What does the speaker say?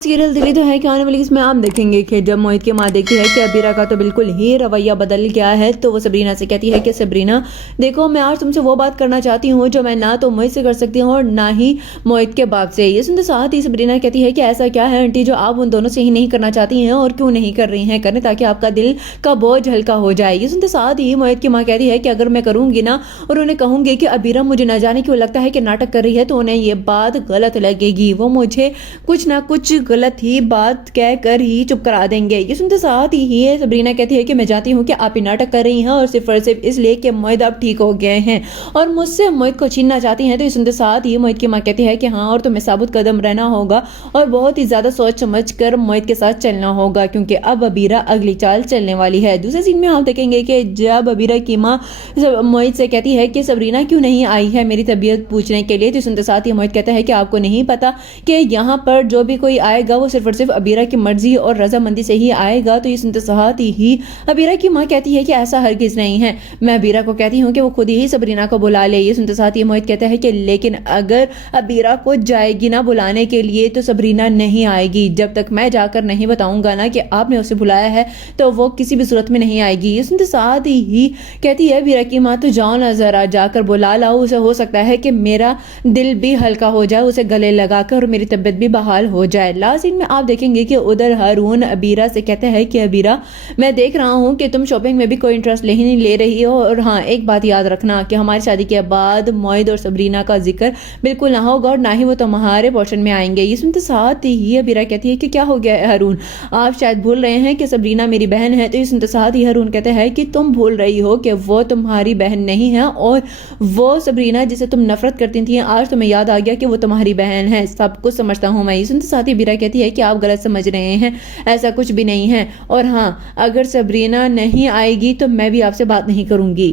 Serial Delhi तो है कि आने वाली इसमें आप देखेंगे कि जब मोहित की माँ देखती है कि अबीरा का तो बिल्कुल ही रवैया बदल गया है, तो वो सबरीना से कहती है कि सबरीना देखो, मैं आज तुमसे वो बात करना चाहती हूँ जो मैं ना तो मोहित से कर सकती हूँ और ना ही मोहित के बाप से। ये सुनते साथ ही सबरीना कहती है कि ऐसा क्या है आंटी जो आप उन दोनों से ही नहीं करना चाहती हैं, और क्यों नहीं कर रही हैं करने, ताकि आपका दिल का बोझ हल्का हो जाए। ये सुनते साथ ही मोहित की माँ कहती है कि अगर मैं करूंगी ना और उन्हें कहूंगी कि अबीरा मुझे न जाने क्यों लगता है कि नाटक कर रही है, तो उन्हें ये बात गलत लगेगी, वो मुझे कुछ ना कुछ गलत ही बात कह कर ही चुप करा देंगे। ये सुनते साथ ही सबरीना कहती है कि मैं जानती हूँ कि आप ही नाटक कर रही हैं और सिर्फ इसलिए कि मोहित अब ठीक हो गए हैं और मुझसे मोहित को छीनना चाहती हैं। तो ये सुनते साथ ही मोहित की माँ कहती है कि हाँ, और तुम्हें साबुत कदम रहना होगा और बहुत ही ज्यादा सोच समझ कर मोहित के साथ चलना होगा, क्योंकि अब अबीरा अगली चाल चलने वाली है। दूसरे सीन में हम देखेंगे कि जब अबीरा की माँ मोहित से कहती है कि सबरीना क्यों नहीं आई है मेरी तबीयत पूछने के लिए, तो सुनते साथ ही मोहित कहता है कि आपको नहीं पता कि यहाँ पर जो भी कोई आएगा वो सिर्फ और सिर्फ अबीरा की मर्जी और रजामंदी से ही आएगा। तो ये सुनते साथ ही अबीरा की माँ कहती है कि ऐसा हरगिज नहीं है, मैं अबीरा को कहती हूँ कि वो खुद ही सबरीना को बुला ले। ये सुनते साथ ही मोहित कहता है कि लेकिन अगर अबीरा को जाएगी ना बुलाने के लिए तो सबरीना नहीं आएगी, जब तक मैं जाकर नहीं बताऊंगा ना कि आपने उसे बुलाया है तो वो किसी भी सूरत में नहीं आएगी। ये सुनते साथ ही कहती है अबीरा की माँ, तो जाओ ना जरा जाकर बुला लाओ उसे, हो सकता है कि मेरा दिल भी हल्का हो जाए उसे गले लगाकर और मेरी तबीयत भी बहाल हो जाए। लास्ट सीन में आप देखेंगे कि उधर हारून अबीरा से कहता है कि अबीरा, मैं देख रहा हूँ कि तुम शॉपिंग में भी कोई इंटरेस्ट नहीं ले रही हो, और हाँ एक बात याद रखना कि हमारी शादी के बाद मोहित और सबरीना का जिक्र बिल्कुल ना होगा और ना ही वो तुम्हारे पोर्शन में आएंगे। ये सुनते साथ ही अबीरा कहती है कि क्या हो गया हारून, आप शायद भूल रहे हैं कि सबरीना मेरी बहन है। तो ये सुनते साथ ही हारून कहते हैं कि तुम भूल रही हो कि वो तुम्हारी बहन नहीं है, और वो सबरीना जिसे तुम नफरत करती थी आज तुम्हें याद आ गया कि वो तुम्हारी बहन है। सब कुछ समझता हूँ मैं। ये सुनते साथ ही अबीरा कहती है कि आप गलत समझ रहे हैं, ऐसा कुछ भी नहीं है, और हाँ अगर सबरीना नहीं आएगी तो मैं भी आपसे बात नहीं करूंगी।